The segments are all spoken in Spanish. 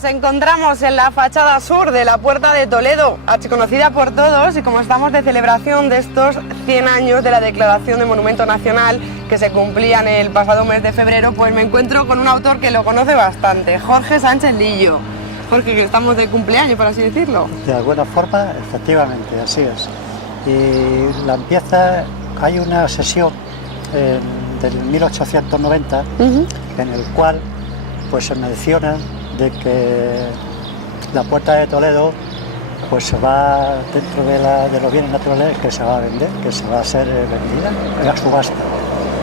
Nos encontramos en la fachada sur de la Puerta de Toledo, archiconocida por todos, y como estamos de celebración de estos 100 años de la declaración de Monumento Nacional que se cumplían el pasado mes de febrero, pues me encuentro con un autor que lo conoce bastante, Jorge Sánchez Lillo. Jorge, que estamos de cumpleaños, por así decirlo. De alguna forma, efectivamente, así es. Y la empieza, hay una sesión del 1890 en el cual pues se menciona de que la Puerta de Toledo pues se va dentro de los bienes naturales que se va a vender, que se va a ser vendida en la subasta.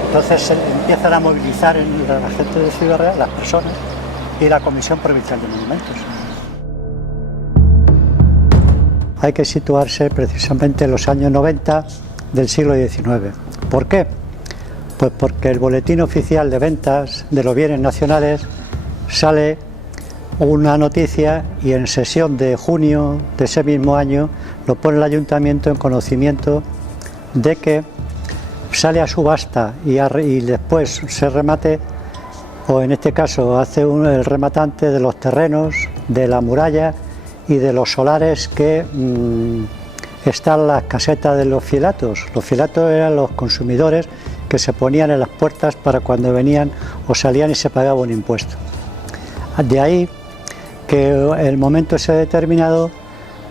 Entonces se empiezan a movilizar en la gente de Ciudad Real, las personas y la Comisión Provincial de Monumentos. Hay que situarse precisamente en los años 90 del siglo XIX. ¿Por qué? Pues porque el Boletín Oficial de Ventas de los Bienes Nacionales sale una noticia y en sesión de junio de ese mismo año lo pone el ayuntamiento en conocimiento de que sale a subasta y después se remate, o en este caso hace el rematante de los terrenos, de la muralla y de los solares que están las casetas de los filatos. Los filatos eran los consumidores que se ponían en las puertas para cuando venían o salían y se pagaba un impuesto. De ahí que el momento ese determinado,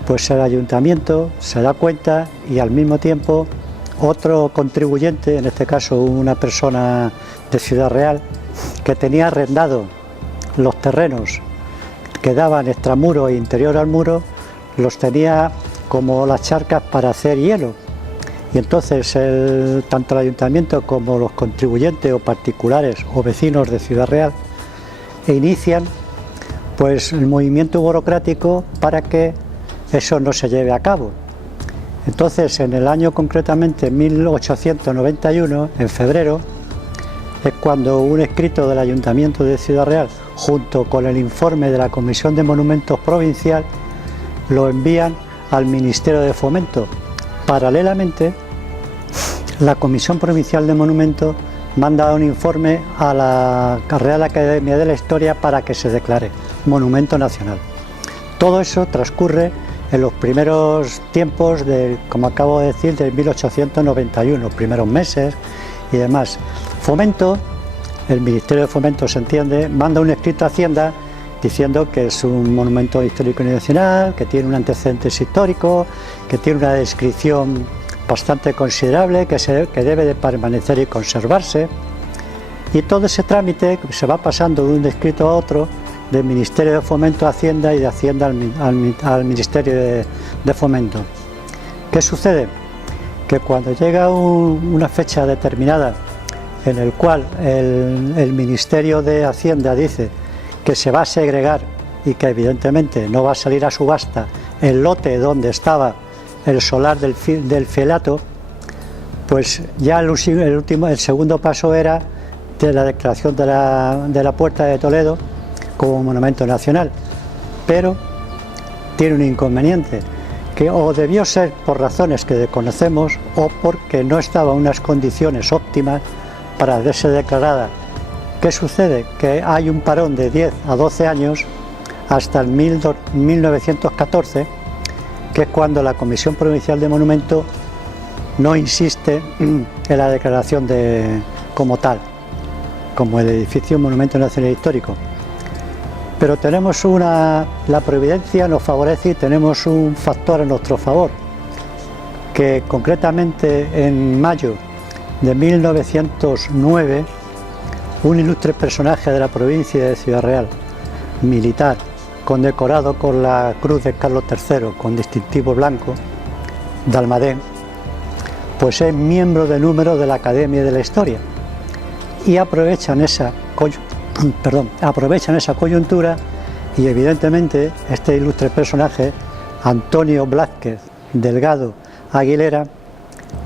pues el ayuntamiento se da cuenta y al mismo tiempo otro contribuyente, en este caso una persona de Ciudad Real, que tenía arrendado los terrenos que daban extramuro e interior al muro, los tenía como las charcas para hacer hielo. Y entonces tanto el ayuntamiento como los contribuyentes o particulares o vecinos de Ciudad Real inician pues el movimiento burocrático para que eso no se lleve a cabo. Entonces, en el año concretamente 1891, en febrero, es cuando un escrito del Ayuntamiento de Ciudad Real, junto con el informe de la Comisión de Monumentos Provincial, lo envían al Ministerio de Fomento. Paralelamente, la Comisión Provincial de Monumentos manda un informe a la Real Academia de la Historia para que se declare Monumento Nacional. Todo eso transcurre en los primeros tiempos, como acabo de decir, de 1891, primeros meses y demás. Fomento, el Ministerio de Fomento, se entiende, manda un escrito a Hacienda diciendo que es un monumento histórico y nacional, que tiene un antecedentes histórico, que tiene una descripción bastante considerable, que debe de permanecer y conservarse. Y todo ese trámite se va pasando de un escrito a otro, del Ministerio de Fomento a Hacienda y de Hacienda al Ministerio de Fomento. ¿Qué sucede? Que cuando llega una fecha determinada en el cual el Ministerio de Hacienda dice que se va a segregar y que evidentemente no va a salir a subasta el lote donde estaba el solar del filato, pues ya el segundo paso era de la declaración de la Puerta de Toledo como monumento nacional, pero tiene un inconveniente, que o debió ser por razones que desconocemos o porque no estaba en unas condiciones óptimas para verse declarada. ¿Qué sucede? Que hay un parón de 10 a 12 años hasta el 1914, que es cuando la Comisión Provincial de Monumentos no insiste en la declaración como tal, como el edificio Monumento Nacional Histórico. Pero tenemos la providencia nos favorece y tenemos un factor a nuestro favor, que concretamente en mayo de 1909, un ilustre personaje de la provincia de Ciudad Real, militar, condecorado con la Cruz de Carlos III, con distintivo blanco, de Almadén, pues es miembro de número de la Academia de la Historia, y aprovechan esa coyuntura y evidentemente este ilustre personaje, Antonio Blázquez Delgado Aguilera,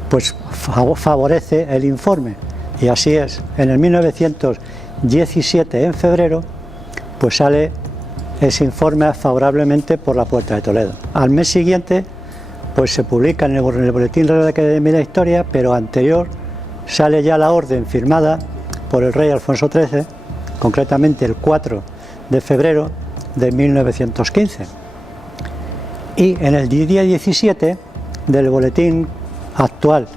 pues favorece el informe, y así es. En el 1917, en febrero, pues sale ese informe favorablemente por la Puerta de Toledo. Al mes siguiente pues se publica en el Boletín Real de la Academia de la Historia, pero anterior sale ya la orden firmada por el rey Alfonso XIII, concretamente el 4 de febrero, de 1915. Y en el día 17 del Boletín Actual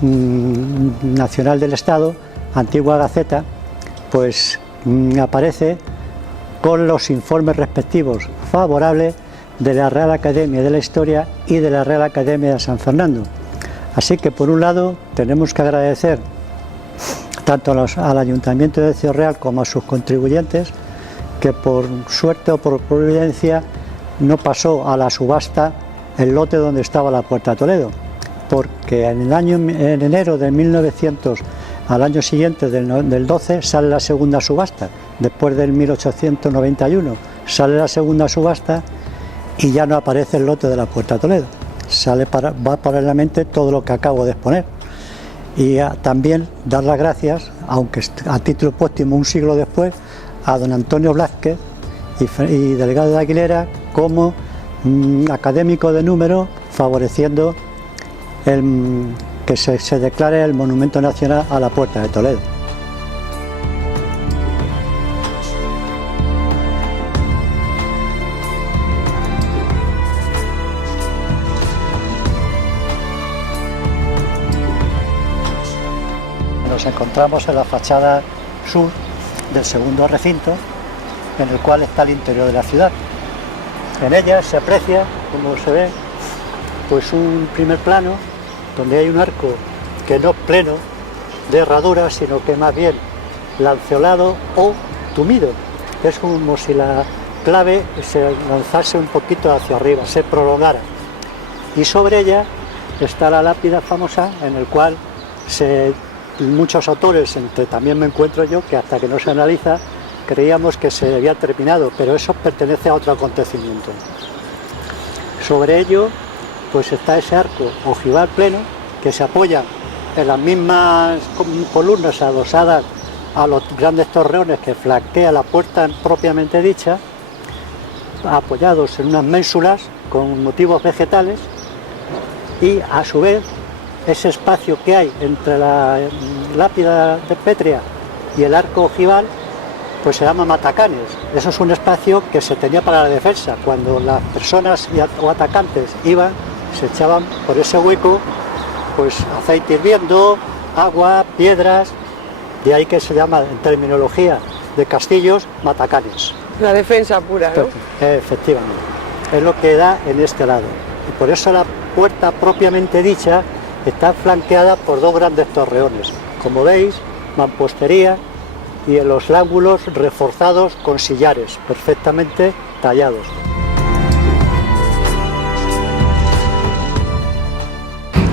Nacional del Estado, Antigua Gaceta, pues aparece con los informes respectivos favorables de la Real Academia de la Historia y de la Real Academia de San Fernando. Así que por un lado tenemos que agradecer tanto al Ayuntamiento de Ciudad Real como a sus contribuyentes, que por suerte o por providencia no pasó a la subasta el lote donde estaba la Puerta de Toledo, porque en enero de 1900, al año siguiente del 12, sale la segunda subasta. Después del 1891 sale la segunda subasta y ya no aparece el lote de la Puerta de Toledo. Va paralelamente todo lo que acabo de exponer. Y también dar las gracias, aunque a título póstumo un siglo después, a don Antonio Blázquez y delegado de Aguilera como académico de número, favoreciendo que se declare el Monumento Nacional a la Puerta de Toledo. Nos encontramos en la fachada sur del segundo recinto, en el cual está el interior de la ciudad. En ella se aprecia, como se ve, pues un primer plano donde hay un arco que no es pleno de herradura, sino que más bien lanceolado o tumido. Es como si la clave se lanzase un poquito hacia arriba, se prolongara. Y sobre ella está la lápida famosa, en el cual muchos autores, entre también me encuentro yo, que hasta que no se analiza, creíamos que se había terminado, pero eso pertenece a otro acontecimiento. Sobre ello, pues está ese arco ojival pleno, que se apoya en las mismas columnas adosadas a los grandes torreones que flanquea la puerta propiamente dicha, apoyados en unas ménsulas con motivos vegetales, y a su vez ese espacio que hay entre la lápida de pétrea y el arco ojival, pues se llama matacanes. Eso es un espacio que se tenía para la defensa. Cuando las personas o atacantes iban, se echaban por ese hueco pues aceite hirviendo, agua, piedras, de ahí que se llama en terminología de castillos matacanes. La defensa pura, ¿no? Efectivamente, es lo que da en este lado. Y por eso la puerta propiamente dicha está flanqueada por dos grandes torreones, como veis, mampostería, y en los ángulos reforzados con sillares perfectamente tallados.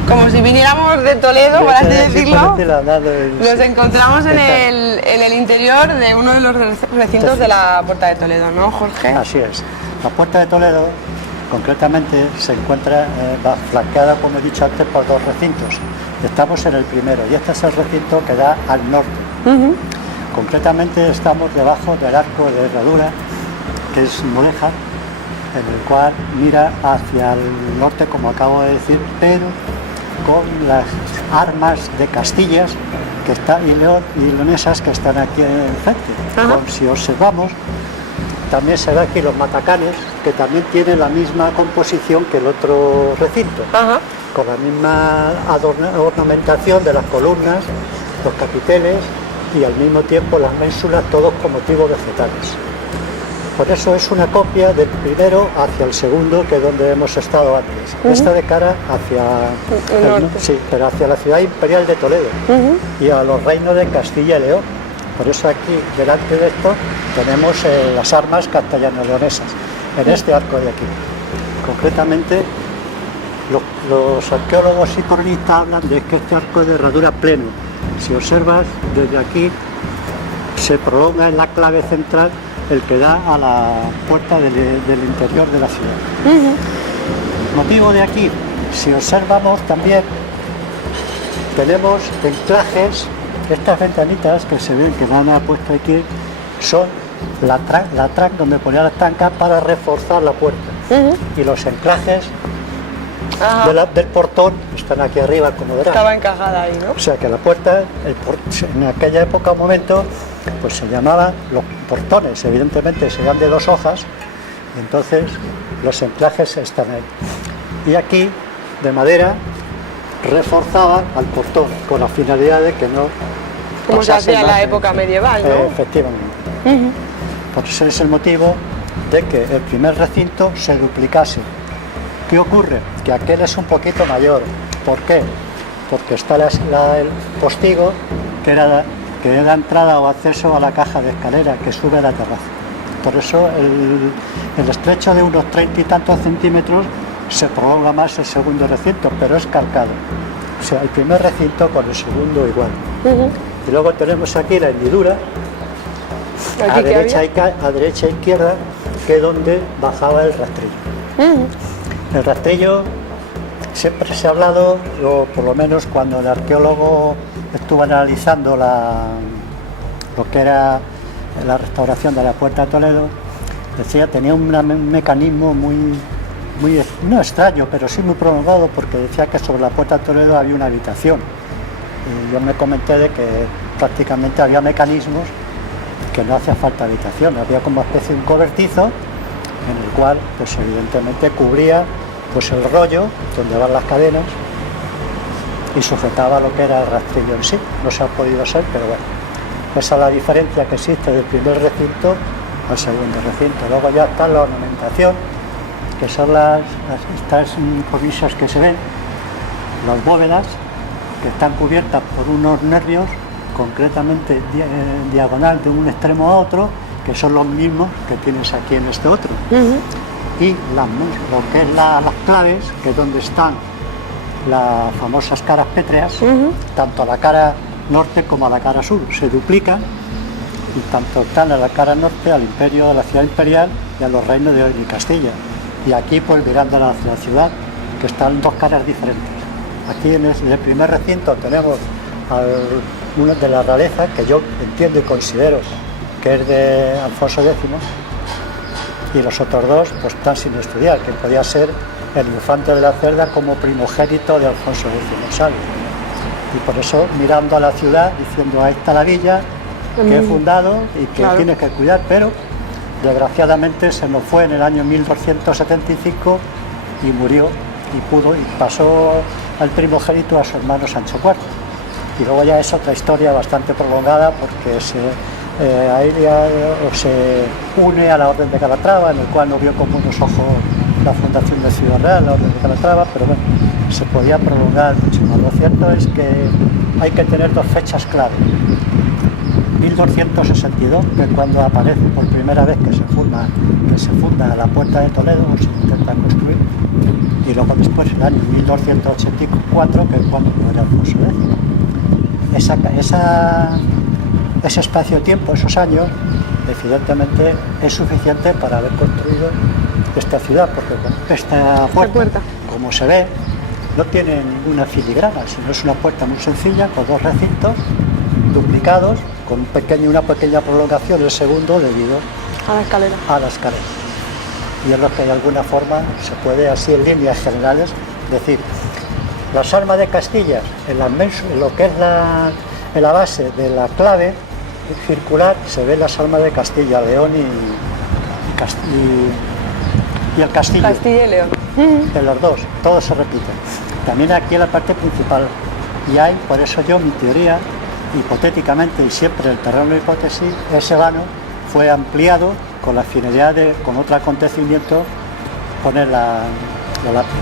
Como si viniéramos de Toledo, por así decirlo, nos encontramos en el interior de uno de los recintos de la Puerta de Toledo, ¿no, Jorge? Así es. La Puerta de Toledo, concretamente, se encuentra flanqueada, como he dicho antes, por dos recintos. Estamos en el primero y este es el recinto que da al norte. Concretamente estamos debajo del arco de herradura, que es murieja, en el cual mira hacia el norte, como acabo de decir, pero con las armas de Castillas y leonesas que están aquí enfrente. Si observamos, también se ve aquí los matacanes, que también tienen la misma composición que el otro recinto, con la misma ornamentación de las columnas, los capiteles y al mismo tiempo las ménsulas, todos con motivos vegetales. Por eso es una copia del primero hacia el segundo, que es donde hemos estado antes. Esta de cara hacia el norte, sí, pero hacia la ciudad imperial de Toledo y a los reinos de Castilla y León. Por eso aquí, delante de esto, tenemos las armas castellano-leonesas, en este arco de aquí. Concretamente, los arqueólogos y cronistas hablan de que este arco es de herradura pleno. Si observas, desde aquí se prolonga en la clave central el que da a la puerta del interior de la ciudad. Motivo de aquí, si observamos también, tenemos enclajes. Estas ventanitas que se ven, que me han puesto aquí, son la track donde ponía las trancas para reforzar la puerta. Y los enclajes del portón están aquí arriba, como verán. Estaba encajada ahí, ¿no? O sea que la puerta, en aquella época, un momento, pues se llamaba portones evidentemente serían de 2 hojas, y entonces los enclajes están ahí. Y aquí, de madera, reforzaba al portón, con la finalidad de que no... Como se hacía en la época medieval, ¿no? Efectivamente. Por eso es el motivo de que el primer recinto se duplicase. ¿Qué ocurre? Que aquel es un poquito mayor. ¿Por qué? Porque está el postigo que da entrada o acceso a la caja de escalera que sube a la terraza. Por eso el estrecho de unos 30 y tantos centímetros se prolonga más el segundo recinto, pero es calcado. O sea, el primer recinto con el segundo igual. Y luego tenemos aquí la hendidura, a derecha e izquierda, que es donde bajaba el rastrillo. El rastrillo siempre se ha hablado, o por lo menos cuando el arqueólogo estuvo analizando lo que era la restauración de la Puerta de Toledo, decía, tenía un mecanismo muy no extraño, pero sí muy prolongado, porque decía que sobre la Puerta de Toledo había una habitación. Y yo me comenté de que prácticamente había mecanismos que no hacía falta habitación, había como especie de un cobertizo en el cual, pues evidentemente cubría pues el rollo donde van las cadenas y sujetaba lo que era el rastrillo en sí. No se ha podido hacer, pero bueno, esa es la diferencia que existe del primer recinto al segundo recinto. Luego ya está la ornamentación, que son estas cornisas que se ven, las bóvedas, que están cubiertas por unos nervios, concretamente en diagonal de un extremo a otro, que son los mismos que tienes aquí en este otro. Y lo que es las claves, que es donde están las famosas caras pétreas, tanto a la cara norte como a la cara sur, se duplican, y tanto están a la cara norte al imperio, a la ciudad imperial y a los reinos de León y Castilla. Y aquí pues mirando hacia la ciudad, que están 2 caras diferentes. Aquí en el primer recinto tenemos uno de la realeza, que yo entiendo y considero que es de Alfonso X, y los otros 2 pues están sin estudiar, que podía ser el infante de la Cerda como primogénito de Alfonso X Sabio. Y por eso mirando a la ciudad, diciendo, ahí está la villa que he fundado y que tienes que cuidar, pero desgraciadamente se nos fue en el año 1275 y murió, y pasó al primogénito a su hermano Sancho IV. Y luego ya es otra historia bastante prolongada, porque se une a la Orden de Calatrava, en el cual no vio con buenos ojos la fundación de Ciudad Real, la Orden de Calatrava, pero bueno, se podía prolongar mucho más. Lo cierto es que hay que tener 2 fechas clave. 1262, que es cuando aparece por primera vez que se funda la Puerta de Toledo, o se intenta construir, y luego después el año 1284, que es cuando muere Alfonso X. Ese espacio-tiempo, esos años, evidentemente es suficiente para haber construido esta ciudad, porque esta puerta, como se ve, no tiene ninguna filigrana, sino es una puerta muy sencilla, con 2 recintos duplicados, con una pequeña prolongación del segundo debido a la escalera. Y es lo que de alguna forma se puede, así en líneas generales, decir. Las armas de Castilla, en lo que es en la base de la clave circular, se ven las armas de Castilla, León y el Castillo. Castilla y León. De los 2, todos se repiten. También aquí en la parte principal. Y hay, por eso yo, mi teoría, hipotéticamente, y siempre el terreno de hipótesis, ese vano fue ampliado con la finalidad de, con otro acontecimiento, poner la lápida.